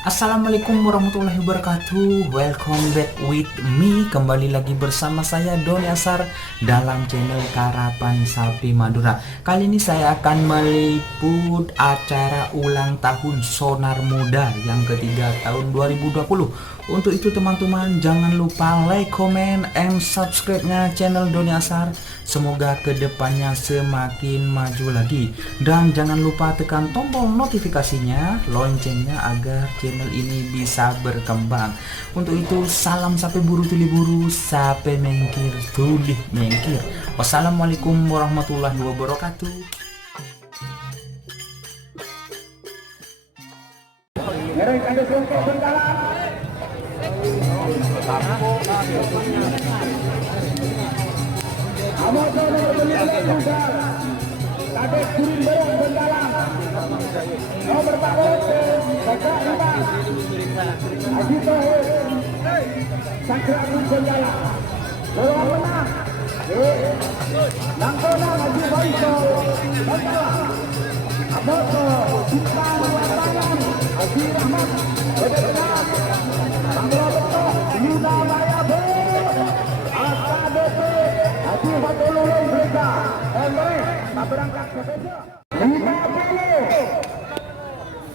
Assalamualaikum warahmatullahi wabarakatuh. Welcome back with me. Kembali lagi bersama saya Doni Asar dalam channel Karapan Sapi Madura. Kali ini saya akan meliput acara ulang tahun Sonar Muda yang ketiga tahun 2020. Untuk itu teman-teman jangan lupa like, comment, and subscribe-nya channel Doni Asar. Semoga kedepannya semakin maju lagi. Dan jangan lupa tekan tombol notifikasinya, loncengnya agar channel ini bisa berkembang. Untuk itu salam sape buru tuli buru, sape mengkir tuli mengkir. Wassalamualaikum warahmatullahi wabarakatuh.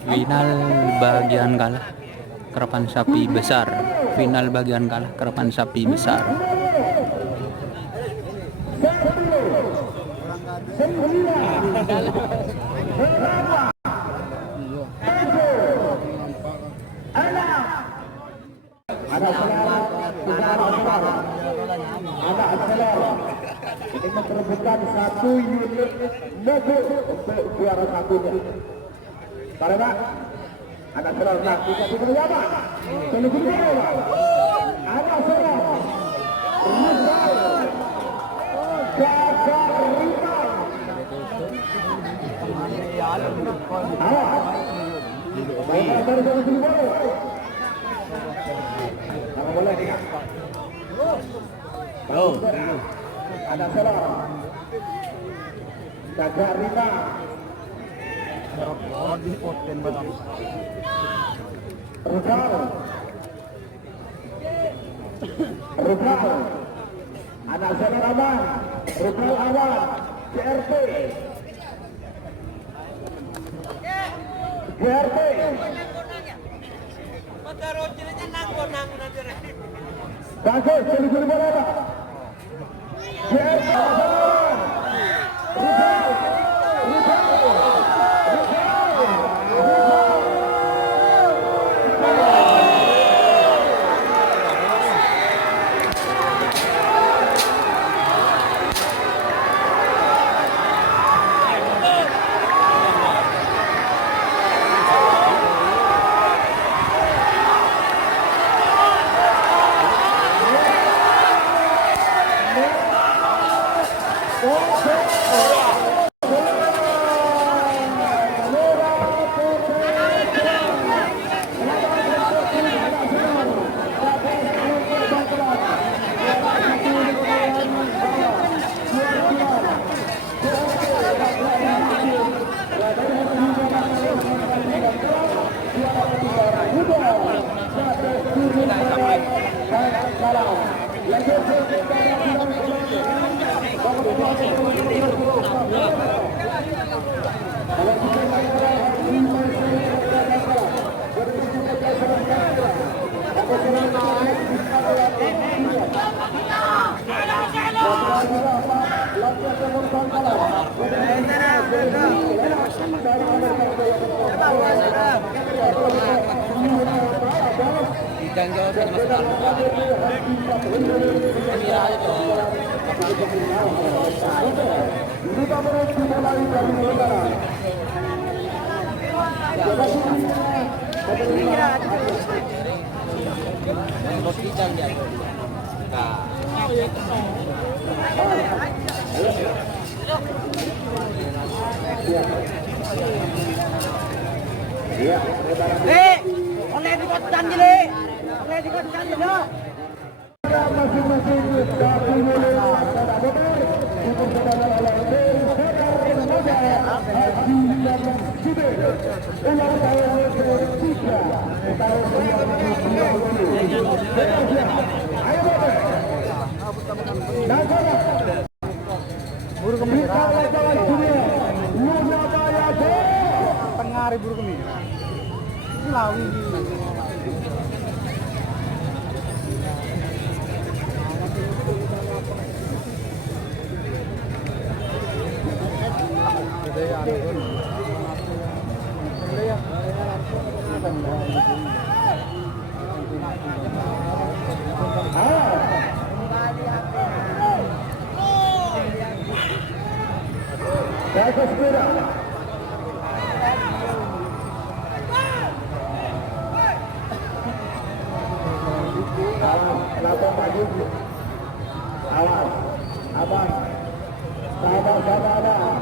Final bagian kalah kerapan sapi besar. Final bagian kalah kerapan sapi besar. Ini memperebutkan satu unit mobil untuk juara satunya. Karena ada serang kaki satu berapa? Selesai berapa? Ada serang. Jaga Rima. Baik dari satu baru. Jangan boleh dia. Ada serang. Jaga Rima. Rukal anak Zainal Aman, Rukal Awan, GRT bagus, jadi bola GRT oleh dikotan dulu. Oleh dikotan dulu. Masing-masing dari mulai ulang tahun ketiga Ayo Bebe. Nasional. Buru kemih. Kita lawan Junior. Luna Maya Tengah buru kemih. Ini lawi. Jaga sepeda. Awas, lapor maju. Awas, abang. Sama-sama abang.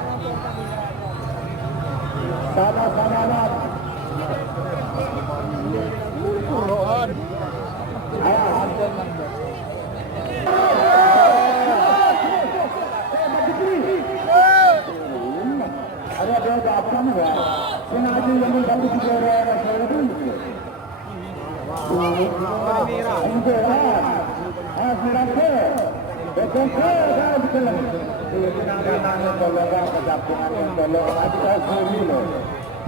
Sama-sama abang. Awas. Ada dia apa nih ya? Sengaja yang mengganggu di daerah saya itu. Ini aspirasi. Betul kan betul. Ini nama kolonga pendampingan yang tolong ada dulu.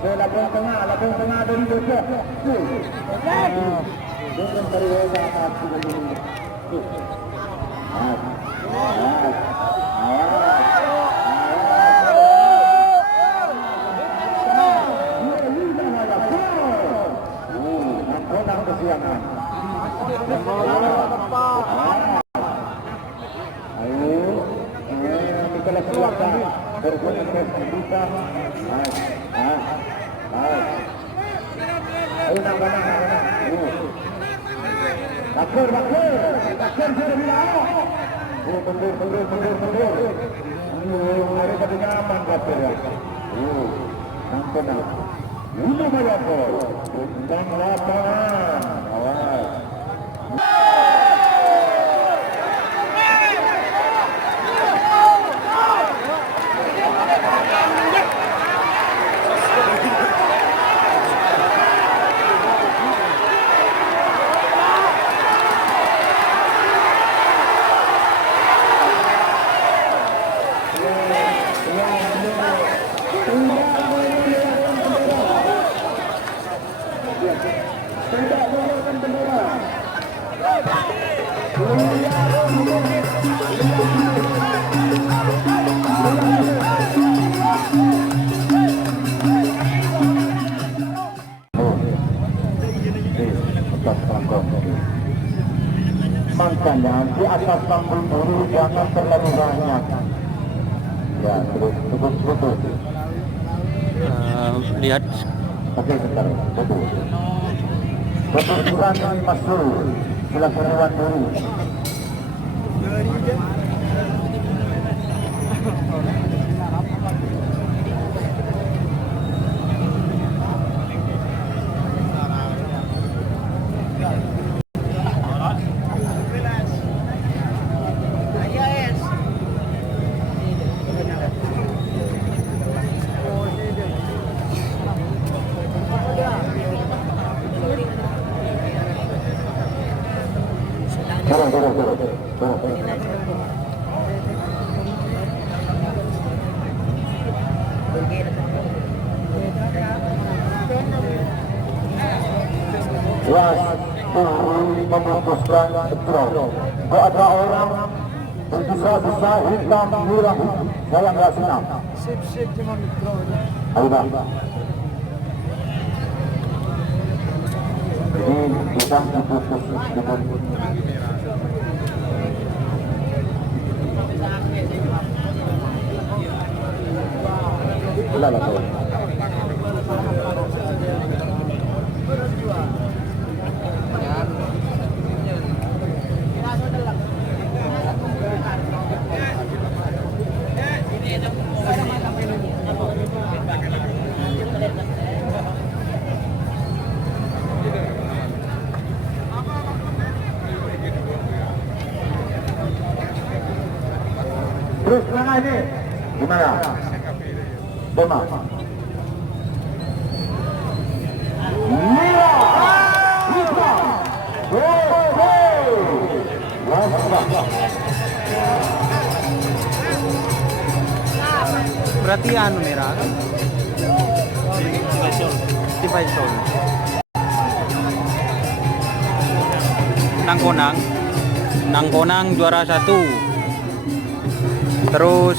Saya lapor tengah dari bocah. Jangan terweda hati ini. Kesiangan. Ayo, kita lakukan berkomunikasi kita. Ayo nak. Bakar sudah bilang. Oh, mundur. Hari tadi nyaman bakar ya. Nampak. Luna Maya tentang lapangan. Awas. Tidak menggunakan bendera. Makanya di atas panggung dulu jangan terlalu banyak. Ya, terus. Lihat. Oke, bentar. Betul bukan masuk. Silakan lewat dulu. Memutuskan betul. Kok ada orang berbisa-bisa hitam merah, saya nggak senang. Sip cuma mikro. Ayo bang. Ini kita diputus dengan Lala. Terus mana ini? Gimana? Bema. Mira. Mira. berarti anu merah kan? 55 soul. Nangkonang juara 1. Terus